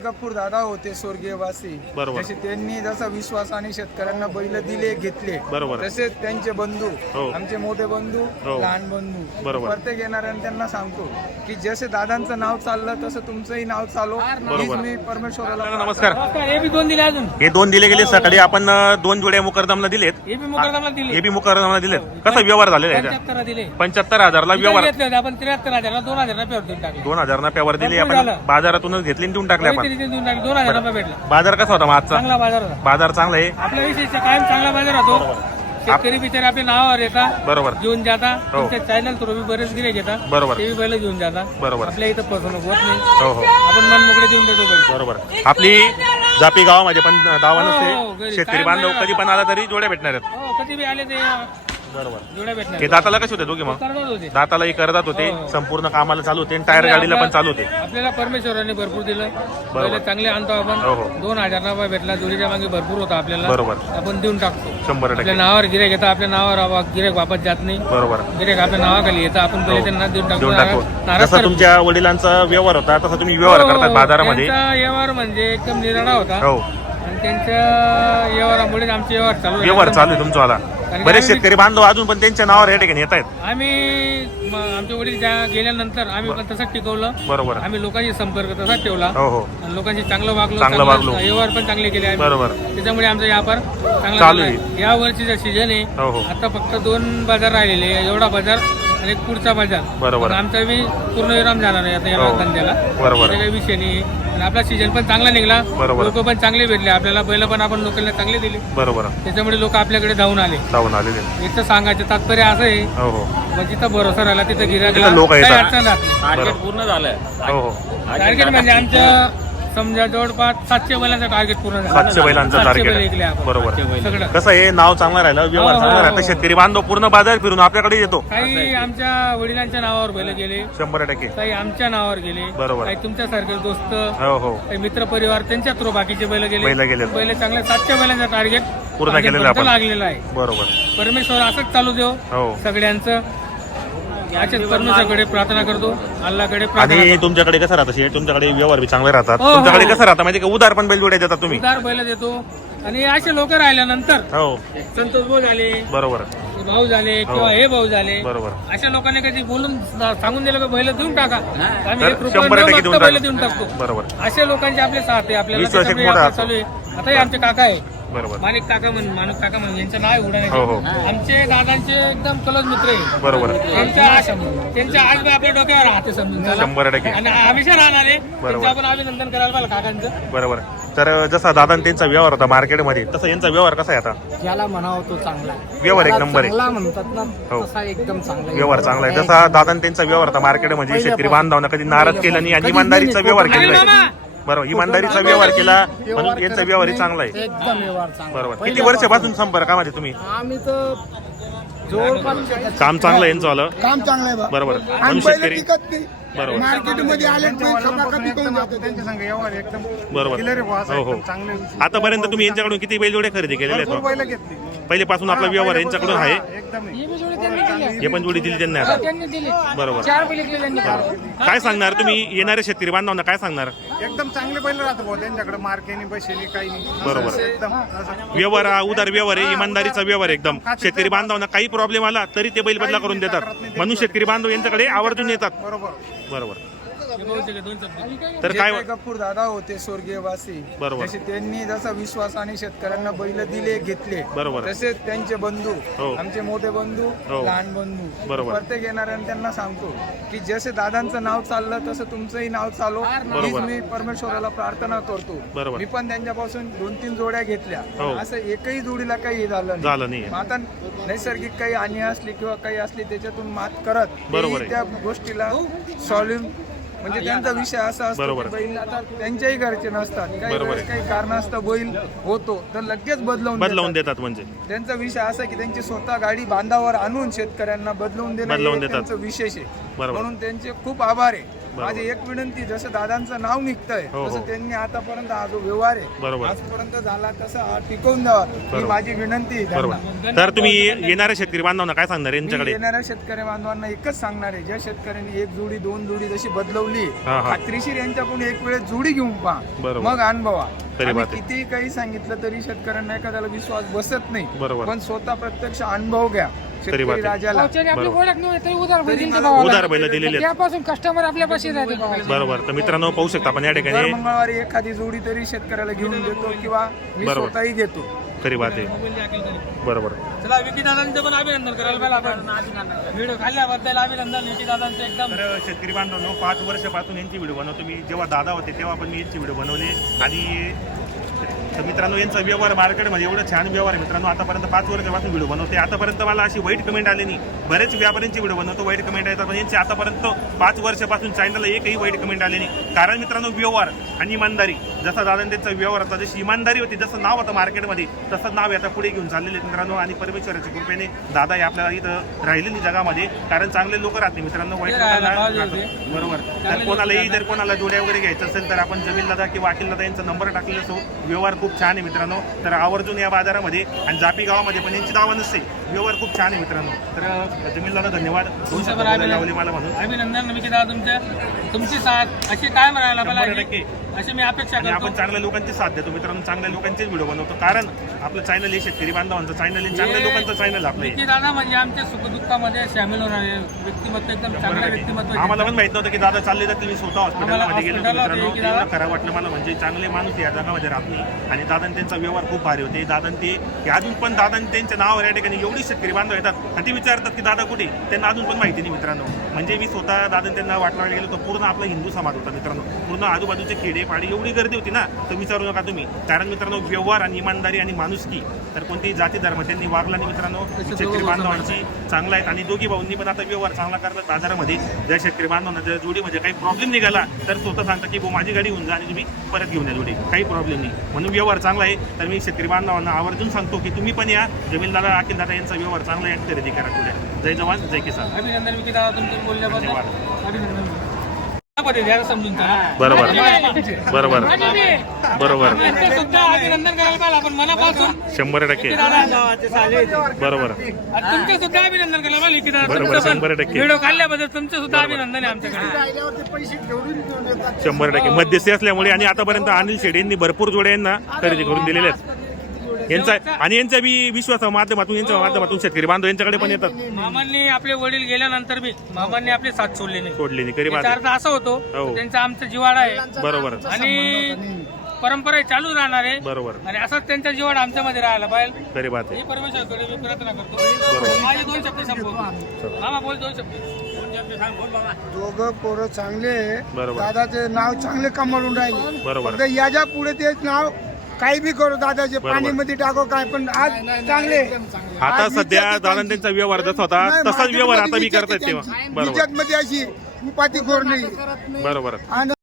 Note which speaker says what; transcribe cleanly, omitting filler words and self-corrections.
Speaker 1: गप्पूर दादा होते स्वर्गीय वासी,
Speaker 2: बरोबर.
Speaker 1: जसे त्यांनी जसा विश्वासाने शेतकऱ्यांना बैल दिले घेतले,
Speaker 2: बरोबर.
Speaker 1: तसेच त्यांचे बंधू,
Speaker 2: हो.
Speaker 1: आमचे मोठे बंधू,
Speaker 2: हो.
Speaker 1: लहान बंधू,
Speaker 2: बरोबर.
Speaker 1: प्रत्येक येणाऱ्यांना त्यांना सांगतो की जसे दादांचं नाव चाललं तसं तुमचंही नाव चालू.
Speaker 2: बरोबर.
Speaker 1: मी परमेश्वराला
Speaker 2: नमस्कार.
Speaker 3: हे बी दोन दिले अजून.
Speaker 2: हे 2 दिले गेले सकाळी. आपण 2 जोड्या मुकरदमला दिलेत.
Speaker 3: हे बी मुकरदमला दिले.
Speaker 2: हे बी मुकरदमला दिलेत. कसा व्यवहार झालेला आहे?
Speaker 3: 75 दिले.
Speaker 2: 75,000ला व्यवहार.
Speaker 3: घेतले होते आपण 73,000 2000 रुपये देऊन टाकले.
Speaker 2: 2,000 ना पेवर दिले.
Speaker 3: भरपूर
Speaker 2: आपण
Speaker 3: झालं.
Speaker 2: बाजारातूनच घेतले आणि देऊन टाकले आपण.
Speaker 3: देऊन टाकले 2000 रुपये भेटला.
Speaker 2: बाजार कसा होता मग आजचा?
Speaker 3: चांगला बाजार होता.
Speaker 2: बाजार चांगला आहे.
Speaker 3: आपल्या विषयीचा कायम चांगला बाजार होतो. शेतकरी बिचारे आपल्या नावावर येतात,
Speaker 2: बरोबर.
Speaker 3: घेऊन जाता.
Speaker 2: हो.
Speaker 3: तुमच्या चॅनल थ्रू बी बरेच गिरे घेतात,
Speaker 2: बरोबर.
Speaker 3: ते बी बैल घेऊन जाता.
Speaker 2: बरोबर.
Speaker 3: आपल्या इथं फसवणूक होत नाही.
Speaker 2: हो हो
Speaker 3: आपण मन मोकळे देऊन देतो बैल.
Speaker 2: बरोबर. आपली जापी गावामध्ये पण दावा
Speaker 3: हो,
Speaker 2: नसते.
Speaker 3: घरी.
Speaker 2: शेतकरी
Speaker 3: काय
Speaker 2: बांधव
Speaker 3: बैल
Speaker 2: कधी पण आला तरी जोड्या भेटणार आहेत.
Speaker 3: हो, कधी बी आले ते
Speaker 2: बरोबर.
Speaker 3: जोड्या भेटणार.
Speaker 2: हे दाताला कसे होते दोघे मग?
Speaker 3: करत होते.
Speaker 2: दातालाही करतात होते.
Speaker 3: हो.
Speaker 2: संपूर्ण कामाला चालू होते आणि टायर गाडीला पण चालू होते.
Speaker 3: आपल्याला परमेश्वराने भरपूर दिलं.
Speaker 2: बरोबर.
Speaker 3: पहिले चांगले आणतो आपण.
Speaker 2: हो, हो.
Speaker 3: 2000 रुपये भेटला. जोडीच्या मागे भरपूर होता आपल्याला.
Speaker 2: बरोबर.
Speaker 3: आपण देऊन टाकतो.
Speaker 2: 100%
Speaker 3: आपल्या नावावर गिरे घेता. आपल्या नावावर गिरेक वापस जात नाही.
Speaker 2: बरोबर.
Speaker 3: गिरेक आपल्या नावाखाली येतं. आपण पहिले
Speaker 2: हो.
Speaker 3: त्यांना देऊन
Speaker 2: देऊन
Speaker 3: टाकतो.
Speaker 2: टाकतो. जसा तुमच्या वडिलांचा व्यवहार होता तसा तुम्ही व्यवहार करतात बाजारामध्ये.
Speaker 3: त्यांचा व्यवहार म्हणजे एकदम निराळा होता.
Speaker 2: हो.
Speaker 3: आणि त्यांच्या व्यवहारामुळे आमचे व्यवहार चालू आहे.
Speaker 2: व्यवहार चालू आहे तुमचा आला.
Speaker 3: कारण
Speaker 2: बरेच
Speaker 3: आम्ही-
Speaker 2: शेतकरी बांधव अजून पण त्यांच्या नावावर या ठिकाणी येत आहेत.
Speaker 3: आमचे वडील गेल्यानंतर आम्ही पण तसंच टिकवलं.
Speaker 2: बरोबर.
Speaker 3: आम्ही लोकांशी संपर्क तसाच ठेवला.
Speaker 2: हो हो
Speaker 3: आणि लोकांशी चांगलं वागलो.
Speaker 2: चांगलं वागलो.
Speaker 3: व्यवहार पण चांगले केले आम्ही.
Speaker 2: बरोबर.
Speaker 3: त्याच्यामुळे आमचा व्यापार चांगला
Speaker 2: चालू
Speaker 3: झाला.
Speaker 2: आहे.
Speaker 3: या वर्षीचा सीझन आहे.
Speaker 2: हो हो
Speaker 3: आता फक्त 2 बाजार राहिलेले आहे. एवढा बाजार आणि एक पुढचा बाजार.
Speaker 2: बरोबर.
Speaker 3: मग आमचा बी पूर्ण विराम झाला नाही आता या
Speaker 2: हो.
Speaker 3: धंद्याला.
Speaker 2: बरोबर.
Speaker 3: त्याचा काही विषय नाही. आणि आपला सीझन पण चांगला निघाला.
Speaker 2: बरोबर.
Speaker 3: लोक पण चांगले भेटले आपल्याला. बैल पण आपण लोकांना चांगले दिले.
Speaker 2: बरोबर.
Speaker 3: त्याच्यामुळे लोक आपल्याकडे धावून आले.
Speaker 2: जाऊन आलेले.
Speaker 3: इथं सांगायचं तात्पर्य असं आहे,
Speaker 2: हो हो
Speaker 3: मग जिथं भरोसा राहिला तिथं गिरायला
Speaker 2: तिथं लोकं
Speaker 3: काही
Speaker 2: येतात.
Speaker 3: अडचण राहत नाही.
Speaker 2: टार्गेट
Speaker 3: पूर्ण झालंय.
Speaker 2: हो हो
Speaker 3: टार्गेट म्हणजे आमच्या समजा जवळपास 700 बैलांचं टार्गेट पूर्ण झालं.
Speaker 2: 700 बैलांचं
Speaker 3: 700 बैल
Speaker 2: टार्गेट
Speaker 3: ऐकले आपण.
Speaker 2: बरोबर.
Speaker 3: सगळं
Speaker 2: कसं आहे नाव चांगलं राहिलं व्यवहार
Speaker 3: हो, हो,
Speaker 2: चांगला
Speaker 3: हो.
Speaker 2: राहिला शेतकरी बांधव पूर्ण बाजार फिरून आपल्याकडे येतो.
Speaker 3: काही आमच्या वडिलांच्या नावावर बैल गेले,
Speaker 2: 100%.
Speaker 3: काही आमच्या नावावर गेले,
Speaker 2: बरोबर.
Speaker 3: काही तुमच्यासारखे दोस्त,
Speaker 2: हो हो
Speaker 3: काही मित्र परिवार त्यांच्या थ्रू बाकीचे बैल गेले.
Speaker 2: बैल गेले.
Speaker 3: बैल चांगले 700 बैलांचा टार्गेट
Speaker 2: पूर्ण केलेलं आपण.
Speaker 3: लागलेला आहे.
Speaker 2: बरोबर.
Speaker 3: परमेश्वर असंच चालू देव
Speaker 2: हो
Speaker 3: सगळ्यांचं. याच्याच परमेश्वराकडे प्रार्थना करतो, अल्लाकडे प्रार्थना
Speaker 2: आणि
Speaker 3: करतो.
Speaker 2: तुमच्याकडे कसं राहतं शेठ? तुमच्याकडे व्यवहार बी चांगले राहतात.
Speaker 3: हो, हो.
Speaker 2: तुमच्याकडे कसं राहतं माहिती का? उदार पण बैलजोड्या देतात तुम्ही.
Speaker 3: उदार बैल देतो. आणि असे लोक राहिल्यानंतर
Speaker 2: हो
Speaker 3: संतोष भाऊ झाले,
Speaker 2: बरोबर.
Speaker 3: भाऊ झाले किंवा हे भाऊ झाले,
Speaker 2: बरोबर.
Speaker 3: अशा लोकांनी कधी बोलून सांगून दिलं की बैल देऊन टाका, आम्ही
Speaker 2: तर
Speaker 3: 1 रुपया
Speaker 2: 100%
Speaker 3: न
Speaker 2: देऊन
Speaker 3: मागता बैल
Speaker 2: टाकू.
Speaker 3: देऊन टाकतो.
Speaker 2: बरोबर.
Speaker 3: असे लोकांचे आपले साथ आहे. आपल्याला
Speaker 2: विश्वास एक
Speaker 3: त्याच्यामुळे
Speaker 2: मोठा
Speaker 3: व्यापार
Speaker 2: असतो.
Speaker 3: चालू आहे. आता हे आमचे काका आहे,
Speaker 2: बरोबर.
Speaker 3: माणिक काका म्हणून, माणूक काका म्हणून यांचं नाव एवढं
Speaker 2: हो हो
Speaker 3: नाही. आमचे दादांचे एकदम कलज मित्र आहे.
Speaker 2: बरोबर.
Speaker 3: त्यांच्या आज बी आपल्या डोक्यावर राहते समजून चला.
Speaker 2: 100%.
Speaker 3: आणि हमेशा राहणार आहे. त्यांचं आपण अभिनंदन करायला पाहिजे काकांचं.
Speaker 2: बरोबर. तर जसा दादा त्यांचा व्यवहार होता मार्केटमध्ये तसा यांचा व्यवहार कसा आहे आता?
Speaker 4: ज्याला म्हणावं तो चांगला आहे.
Speaker 2: व्यवहार एक
Speaker 4: त्याला
Speaker 2: नंबर आहे.
Speaker 4: चांगला म्हणतात ना,
Speaker 2: हो.
Speaker 4: तसा एकदम चांगला आहे.
Speaker 2: व्यवहार चांगला आहे. जसा दादा त्यांचा व्यवहार होता मार्केटमध्ये शेतकरी बांधवांना कधी नाराज केला नाही आणि इमानदारीचा व्यवहार केलेला आहे. बरोबर. इमानदारीचा व्यवहार केला म्हणून यांचा व्यवहारही चांगला आहे.
Speaker 4: एकदम व्यवहार चांगला.
Speaker 2: बरोबर. किती वर्षापासून संपर्कामध्ये तुम्ही?
Speaker 4: आम्ही तर जवळपास
Speaker 2: काम चांगलं आहे यांचं आलं.
Speaker 5: काम चांगलं आहे बा.
Speaker 2: बरोबर.
Speaker 5: आणि
Speaker 2: म्हणून
Speaker 5: बैल
Speaker 2: शेतकरी
Speaker 5: टिकत नाही.
Speaker 2: बरोबर.
Speaker 5: मार्केटमध्ये आले खपाखपी करून जातात.
Speaker 1: त्यांच्या संग व्यवहार एकदम
Speaker 2: बरोबर.
Speaker 1: क्लिअर आहे बुवा, असं
Speaker 2: हो हो
Speaker 1: एकदम चांगले.
Speaker 2: आतापर्यंत तुम्ही यांच्याकडून किती बैलजोड्या खरेदी केलेल्या
Speaker 1: भरपूर
Speaker 2: आहेत?
Speaker 1: बैल घेतली.
Speaker 2: पहिलेपासून आपला व्यवहार यांच्याकडून आहे.
Speaker 1: एकदम
Speaker 3: ही बी जोडी त्यांनी दिली.
Speaker 2: हे पण जोडी दिली त्यांनी आता.
Speaker 3: त्यांनी दिली.
Speaker 2: बरोबर.
Speaker 3: 4 बैल इकले त्यांनी.
Speaker 2: काय सांगणार तुम्ही येणारे शेतकरी बांधवांना काय सांगणार?
Speaker 1: एकदम चांगले बैल राहतो भाऊ त्यांच्याकडे. मार्केनी पैशानी काही नाही.
Speaker 2: बरोबर.
Speaker 1: असं एकदम असं.
Speaker 2: व्यवहार हा उदार व्यवहार आहे, इमानदारीचा व्यवहार आहे एकदम. शेतकरी बांधवांना काही प्रॉब्लेम आला तरी ते बैल बदला करून देतात. म्हणून शेतकरी बांधव यांच्याकडे आवर्जून येतात.
Speaker 1: बरोबर.
Speaker 2: बरोबर.
Speaker 3: हे भाऊचे दोन शब्द.
Speaker 2: तर
Speaker 1: जे
Speaker 2: काय
Speaker 1: काही गप्पूर दादा होते स्वर्गीय वासी,
Speaker 2: बरोबर.
Speaker 1: जसे त्यांनी जसा विश्वासाने शेतकऱ्यांना बैल दिले घेतले,
Speaker 2: बरोबर.
Speaker 1: तसेच त्यांचे बंधू,
Speaker 2: हो.
Speaker 1: आमचे मोठे बंधू,
Speaker 2: हो.
Speaker 1: लहान बंधू,
Speaker 2: बरोबर.
Speaker 1: प्रत्येक येणाऱ्यांना त्यांना सांगतो की जसे दादांचं नाव चाललं तसं तुमचंही नाव चालू.
Speaker 2: बरोबर.
Speaker 1: हीच मी परमेश्वराला प्रार्थना करतो.
Speaker 2: बरोबर.
Speaker 1: मी पण त्यांच्यापासून 2-3 जोड्या घेतल्या.
Speaker 2: हो.
Speaker 1: असं एकही जोडीला काही झालं
Speaker 2: झालं नाही.
Speaker 1: मग आता नैसर्गिक काही हानी असली किंवा काही असली त्याच्यातून मात करत
Speaker 2: बरोबर
Speaker 1: तेही
Speaker 2: आहे.
Speaker 1: त्या गोष्टीला सॉल्व्ह, म्हणजे त्यांचा विषय असा असतो
Speaker 2: बरोबर.
Speaker 1: की बैल आता त्यांच्याही घरचे नसतात, काही
Speaker 2: बरोबर
Speaker 1: वेळेस
Speaker 2: आहे.
Speaker 1: काही कारणास्तव बैल होतो तर लगेच
Speaker 2: बदलावून
Speaker 1: देतात.
Speaker 2: देतात म्हणजे.
Speaker 1: त्यांचा विषय असा की त्यांची स्वतः गाडी बांधावर आणून शेतकऱ्यांना बदलवून देणं
Speaker 2: बदलावून
Speaker 1: हे
Speaker 2: देतात.
Speaker 1: त्यांचं विशेष आहे.
Speaker 2: बरोबर.
Speaker 1: म्हणून त्यांचे खूप आभार आहे. माझी एक विनंती, जसं दादांचं नाव निघतंय
Speaker 2: हो, हो.
Speaker 1: तसं त्यांनी आतापर्यंत हा जो व्यवहार आहे
Speaker 2: बरोबर.
Speaker 1: आजपर्यंत झाला तसा हा टिकवून द्यावा ही माझी विनंती आहे त्यांना.
Speaker 2: बरोबर. तर तुम्ही येणाऱ्या शेतकरी बांधवांना काय सांगणार
Speaker 1: मी
Speaker 2: यांच्याकडे?
Speaker 1: येणाऱ्या शेतकरी बांधवांना एकच सांगणार आहे, ज्या शेतकऱ्यांनी एक जोडी 2 जोडी जशी बदलवली,
Speaker 2: हा, हा.
Speaker 1: खात्रीशीर यांच्याकडून एक वेळेस जोडी घेऊन पहा,
Speaker 2: बरोबर.
Speaker 1: मग अनुभवा.
Speaker 2: खरी
Speaker 1: आम्ही
Speaker 2: बात आहे.
Speaker 1: कितीही काही सांगितलं तरी शेतकऱ्यांना एखाद्याला विश्वास बसत नाही,
Speaker 2: बरोबर.
Speaker 1: पण स्वतः प्रत्यक्ष अनुभव घ्या
Speaker 2: खरी
Speaker 1: शेतकरी
Speaker 2: बात आहे.
Speaker 1: राजाला.
Speaker 4: आपली
Speaker 2: बरोबर.
Speaker 4: ओळख नव्हती तरी उधार बैल दिले
Speaker 1: तरी
Speaker 4: भावाला.
Speaker 2: उधार बैल दिलेले आहेत.
Speaker 4: त्यापासून कस्टमर आपल्यापाशी राहते भावाला.
Speaker 2: बरोबर. तर मित्रांनो पाहू शकता आपण या
Speaker 1: दर
Speaker 2: ठिकाणी
Speaker 1: मंगळवारी एखादी जोडी तरी शेतकऱ्याला घेऊन देतो किंवा मी
Speaker 2: बरोबर.
Speaker 1: स्वतःही घेतो.
Speaker 2: खरी बात आहे. बरोबर.
Speaker 3: चला विकी दादांचं पण अभिनंदन करायला पाहिजे आपण. व्हिडिओ खाल्ल्याबद्दल अभिनंदन विकी दादांचं एकदम.
Speaker 2: तर शेतकरी बांधवांनो 5 वर्षापासून यांची व्हिडिओ बनवतो मी. जेव्हा दादा होते तेव्हा पण मी यांची व्हिडिओ बनवले आणि तर मित्रांनो यांचा व्यवहार मार्केटमध्ये एवढं छान व्यवहार आहे मित्रांनो. आतापर्यंत 5 वर्षापासून व्हिडिओ बनवते. आतापर्यंत मला अशी वाईट कमेंट आली नाही. बरेच व्यापाऱ्यांची व्हिडिओ बनवतो वाईट कमेंट येतात, पण यांची आतापर्यंत 5 वर्षापासून चॅनलला एकही वाईट कमेंट आली नाही. कारण मित्रांनो व्यवहार आणि इमानदारी, जसा दादा त्यांचा व्यवहार होता, जशी इमानदारी होती, जसं नाव होतं मार्केटमध्ये तसं नाव आता पुढे घेऊन चाललेले आहेत मित्रांनो. आणि परमेश्वराच्या कृपेने दादा हे आपल्याला इथं राहिले नाही जगामध्ये, कारण चांगले लोक राहते मित्रांनो, वाईट लोकांना राहतात. बरोबर. तर कोणालाही जर कोणाला जोड्या वगैरे घ्यायचं असेल तर आपण जमीन दादा किंवा अखिल दादा यांचा नंबर टाकलेला असो. व्यवहार खूप छान आहे मित्रांनो. तर आवर्जून या बाजारामध्ये आणि जापी गावामध्ये पण यांची दावा नसते. व्यवहार खूप छान आहे मित्रांनो. तर जमीन दादा धन्यवाद. दोन शब्द बोलायला लावले मला म्हणून.
Speaker 3: अभिनंदन विकी दादा तुमची साथ अशी काय म्हणायला
Speaker 2: 100%
Speaker 3: अशी मी अपेक्षा
Speaker 2: आणि
Speaker 3: करतो.
Speaker 2: आपण चांगल्या लोकांची साथ देतो मित्रांनो. चांगल्या लोकांचेच व्हिडिओ बनवतो, कारण आपलं चॅनल हे शेतकरी बांधवांचं चॅनल आहे, चांगल्या लोकांचं चॅनल आपलं
Speaker 3: विकी
Speaker 2: आहे.
Speaker 3: दादा म्हणजे आमच्या सुखदुःखामध्ये सामील होणारे व्यक्तिमत्व, एकदम चांगलं व्यक्तिमत्व.
Speaker 2: आम्हाला पण माहित नव्हतं की दादा चालले जातील. मी स्वतः हॉस्पिटलमध्ये गेलो होतो
Speaker 3: हॉस्पिटलला
Speaker 2: मित्रांनो.
Speaker 3: होते की दादा?
Speaker 2: एवढं खरं वाटलं मला, म्हणजे चांगले माणूस या जगामध्ये राहत नाही. आणि दादा त्यांचा व्यवहार खूप भारी होते. दादा ते अजून पण दादा त्यांच्या नावावर या ठिकाणी एवढी शेतकरी बांधव येतात आणि ते विचारतात की दादा कुठे, त्यांना अजून पण माहिती नाही मित्रांनो. म्हणजे मी स्वतः दादा त्यांना वाटवायला गेलो तर पूर्ण आपला हिंदू समाज होता मित्रांनो. पूर्ण आजूबाजूचे खेडे पाडी एवढी गर्दी होती ना, तर विचारू नका तुम्ही. कारण मित्रांनो व्यवहार आणि इमानदारी आणि माणुसकी, तर कोणतीही जाती धर्म त्यांनी वागला नाही मित्रांनो. शेतकरी बांधवांची चांगला आहेत आणि दोघी भाऊंनी पण आता व्यवहार चांगला करतात बाजारामध्ये. जर शेतकरी बांधवांना जर जोडीमध्ये काही प्रॉब्लेम निघाला तर स्वतः सांगता की भाऊ माझी गाडी होऊन जा आणि तुम्ही परत घेऊन या जोडी, काही प्रॉब्लेम नाही. म्हणून व्यवहार चांगला आहे. तर मी शेतकरी बांधवांना आवर्जून सांगतो की तुम्ही पण या. जमीन दादा अखिल दादा यांचा व्यवहार चांगला आहे आणि खरेदी करा पुढे. जय जवान जय किसान.
Speaker 3: अभिनंदन विकी दादा तुमचं बोलल्याबद्दल.
Speaker 2: धन्यवाद.
Speaker 3: अभिनंदन. द्या समजून चला.
Speaker 2: बरोबर बरोबर बरोबर.
Speaker 3: यांचं सुद्धा अभिनंदन करायला पाहिजे आपण मनापासून.
Speaker 2: 100% बरोबर.
Speaker 3: तुमचं सुद्धा अभिनंदन करायला पाहिजे विकी दादा.
Speaker 2: बरोबर, 100%.
Speaker 3: व्हिडिओ काढल्याबद्दल तुमचं सुद्धा अभिनंदन आहे आमच्याकडे.
Speaker 5: राहिल्यावर ते पैसे घेऊन घेऊन येतात.
Speaker 2: 100% मध्यस्थी असल्यामुळे. आणि आतापर्यंत अनिल शेड यांनी भरपूर जोड्या यांना खरेदी करून दिलेल्या आहेत. यांचा आणि यांच्या बी विश्वासा माध्यमातून यांच्या माध्यमातून शेतकरी बांधव यांच्याकडे पण येतात.
Speaker 3: मामांनी आपले वडील गेल्यानंतर बी मामांनी आपली साथ सोडली नाही.
Speaker 2: सोडली नाही. खरी बात
Speaker 3: याचा
Speaker 2: आहे.
Speaker 3: अर्थ असा होतो
Speaker 2: हो.
Speaker 3: त्यांचा आमचा जिवाळा आहे
Speaker 2: बरोबर
Speaker 3: आणि परंपरा चालू राहणार आहे.
Speaker 2: बरोबर.
Speaker 3: आणि असाच त्यांचा जिवाळा आमच्यामध्ये राहायला पाहिजे.
Speaker 2: खरी बात आहे.
Speaker 3: ही परमेश्वराकडे मी प्रार्थना करतो.
Speaker 2: बरोबर.
Speaker 3: माझे 2 शब्द संपवतो. मामा बोल 2 शब्द. 2 शब्द सांग बोल मामा.
Speaker 5: दोघं पोरं चांगले आहे.
Speaker 2: बरोबर.
Speaker 5: दादाचे नाव चांगले कमावून राहिले.
Speaker 2: बरोबर.
Speaker 5: फक्त याच्या पुढे तेच नाव काही बी करू दादाचे,
Speaker 2: बरोबर.
Speaker 5: पाणीमध्ये टाको काय, पण आज चांगले.
Speaker 2: आता
Speaker 5: आज
Speaker 2: सध्या
Speaker 5: विचारते
Speaker 2: दादा त्यांचा व्यवहार जसा होता
Speaker 5: नाही,
Speaker 2: तसाच व्यवहार आता मी
Speaker 5: मार्केटमध्ये
Speaker 2: करतायत तेव्हा.
Speaker 5: त्यांची.
Speaker 2: बरोबर
Speaker 5: विचारमध्ये अशी उपाती खोर नाही.
Speaker 2: बरोबर.
Speaker 5: आणि